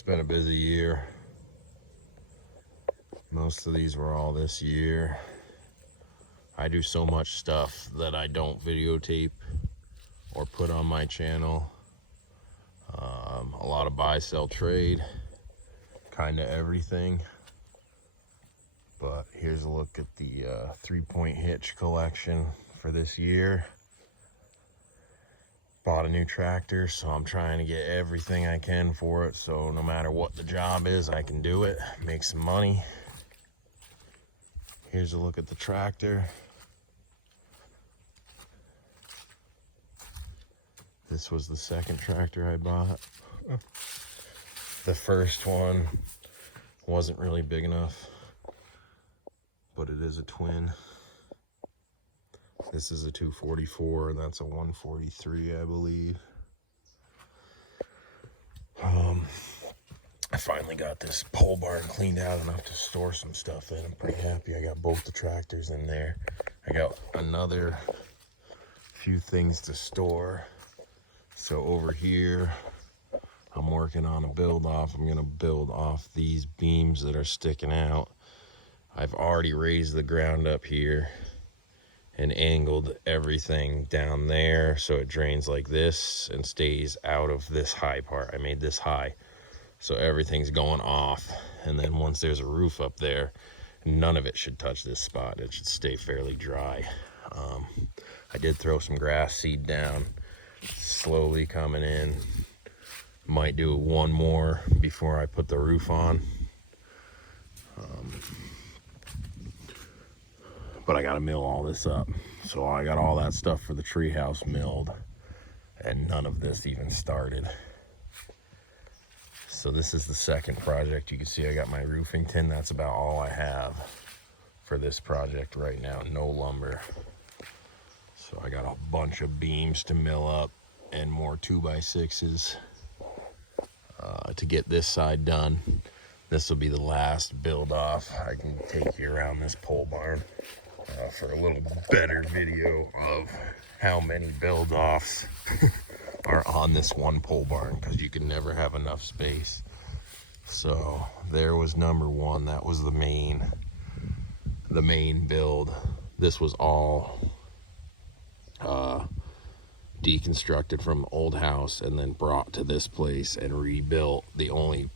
It's been a busy year. Most of these were all this year. I do so much stuff that I don't videotape or put on my channel. A lot of buy, sell, trade, kind of everything. But here's a look at the 3-point hitch collection for this year. Bought a new tractor, so I'm trying to get everything I can for it, so no matter what the job is, I can do it, make some money. Here's a look at the tractor. This was the second tractor I bought. The first one wasn't really big enough, but it is a twin. This is a 244, and that's a 143, I believe. I finally got this pole barn cleaned out enough to store some stuff in. I'm pretty happy. I got both the tractors in there. I got another few things to store. So over here, I'm working on a build off. I'm gonna build off these beams that are sticking out. I've already raised the ground up here and angled everything down there so it drains like this and stays out of this high part. I made this high, so everything's going off. And then once there's a roof up there, none of it should touch this spot. It should stay fairly dry. I did throw some grass seed down, slowly coming in. Might do one more before I put the roof on. But I gotta mill all this up. So I got all that stuff for the treehouse milled, and none of this even started. So this is the second project. You can see I got my roofing tin. That's about all I have for this project right now. No lumber. So I got a bunch of beams to mill up and more 2x6s to get this side done. This will be the last build off. I can take you around this pole barn for a little better video of how many build offs are on this one pole barn, because you can never have enough space. So there was number one. That was the main build. This was all deconstructed from old house and then brought to this place and rebuilt. The only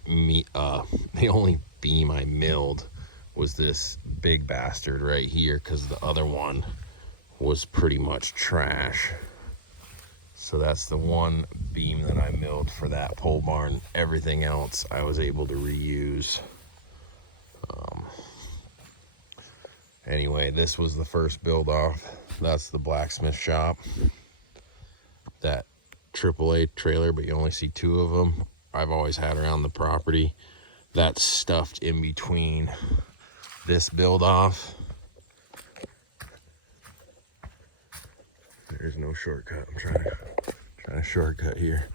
beam I milled was this big bastard right here, because the other one was pretty much trash. So that's the one beam that I milled for that pole barn. Everything else I was able to reuse. Anyway, this was the first build off. That's the blacksmith shop. That AAA trailer, but you only see two of them. I've always had around the property. That's stuffed in between this build off. There's no shortcut. I'm trying to shortcut here.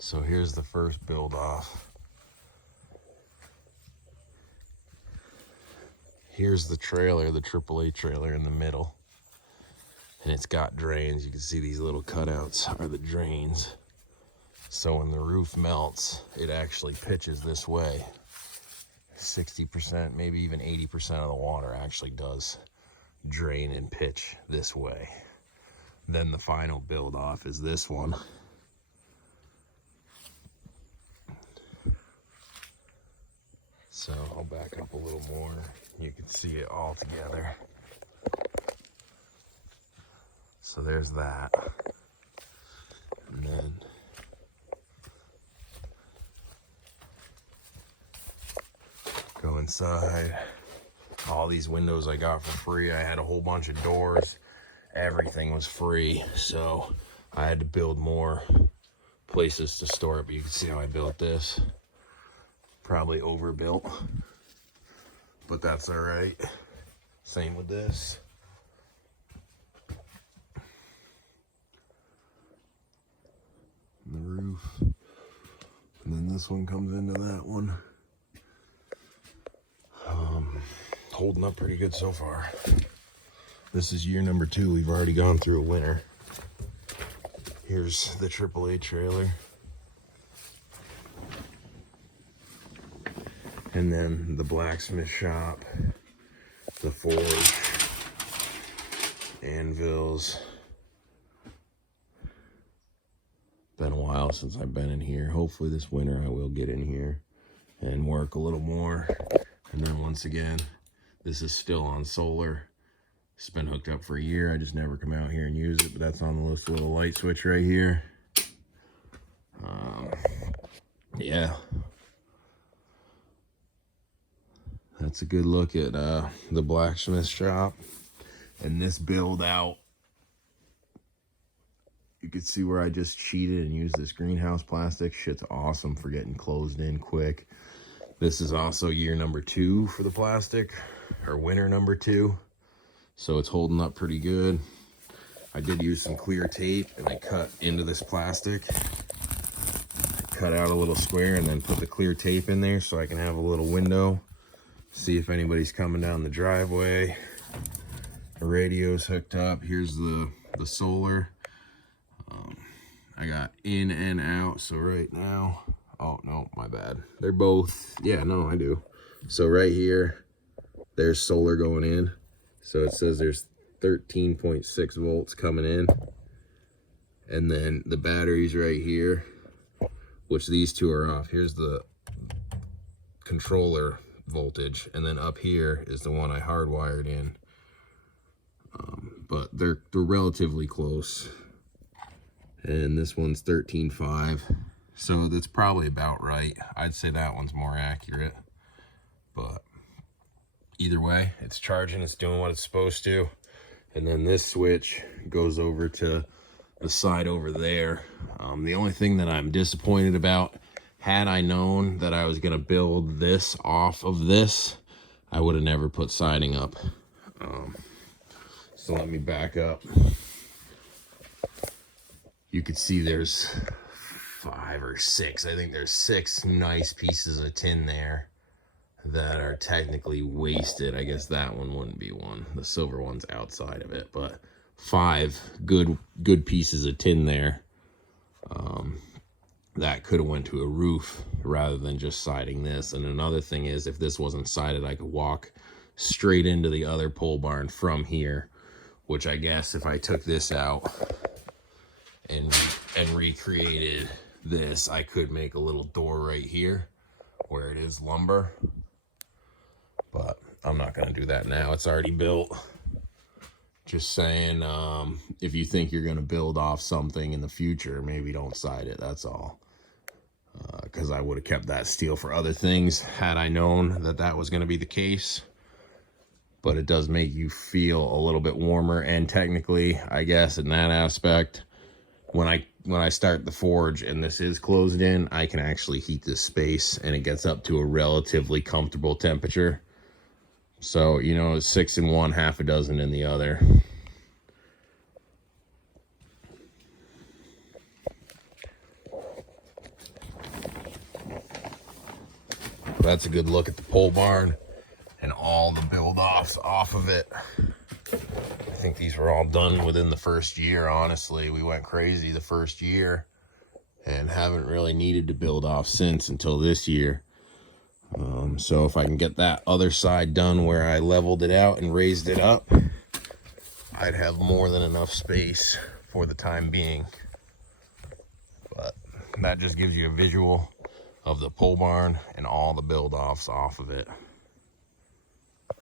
So here's the first build off. Here's the trailer, the AAA trailer in the middle. And it's got drains. You can see these little cutouts are the drains. So when the roof melts, it actually pitches this way. 60%, maybe even 80% of the water actually does drain and pitch this way. Then the final build off is this one. So I'll back up a little more. You can see it all together. So there's that. And then go inside. All these windows I got for free. I had a whole bunch of doors. Everything was free. So I had to build more places to store it. But you can see how I built this. Probably overbuilt, but that's all right. Same with this. And the roof. And then this one comes into that one. Holding up pretty good so far. This is year number 2. We've already gone through a winter. Here's the AAA trailer. And then the blacksmith shop, the forge, anvils. Been a while since I've been in here. Hopefully this winter I will get in here and work a little more. And then once again, this is still on solar. It's been hooked up for a year. I just never come out here and use it, but that's on the little light switch right here. Yeah. That's a good look at the blacksmith shop. And this build out, you can see where I just cheated and used this greenhouse plastic. Shit's awesome for getting closed in quick. This is also year number 2 for the plastic, or winter number 2. So it's holding up pretty good. I did use some clear tape and I cut into this plastic. Cut out a little square and then put the clear tape in there so I can have a little window. See if anybody's coming down the driveway. The radio's hooked up. Here's the solar. I got in and out. So right now, oh no, my bad. They're both, yeah, no, I do. So right here, there's solar going in. So it says there's 13.6 volts coming in. And then the batteries right here, which these two are off. Here's the controller voltage, and then up here is the one I hardwired in. But they're relatively close. And this one's 13.5, so that's probably about right. I'd say that one's more accurate, but either way, it's charging, it's doing what it's supposed to. And then this switch goes over to the side over there. The only thing that I'm disappointed about, had I known that I was gonna build this off of this, I would have never put siding up. So let me back up. You could see there's 5 or 6. I think there's 6 nice pieces of tin there that are technically wasted. I guess that one wouldn't be one. The silver one's outside of it, but 5 good pieces of tin there. That could have went to a roof rather than just siding this. And another thing is, if this wasn't sided, I could walk straight into the other pole barn from here, which I guess if I took this out and recreated this, I could make a little door right here where it is lumber, but I'm not going to do that now. It's already built. Just saying, if you think you're going to build off something in the future, maybe don't side it, that's all. Because I would have kept that steel for other things had I known that that was going to be the case. But it does make you feel a little bit warmer, and technically, I guess in that aspect, when I start the forge and this is closed in, I can actually heat this space and it gets up to a relatively comfortable temperature. So, you know, 6 in one, half a dozen in the other. That's a good look at the pole barn and all the build offs off of it. I think these were all done within the first year, honestly. We went crazy the first year and haven't really needed to build off since until this year. So if I can get that other side done where I leveled it out and raised it up, I'd have more than enough space for the time being. But that just gives you a visual of the pole barn and all the build offs off of it.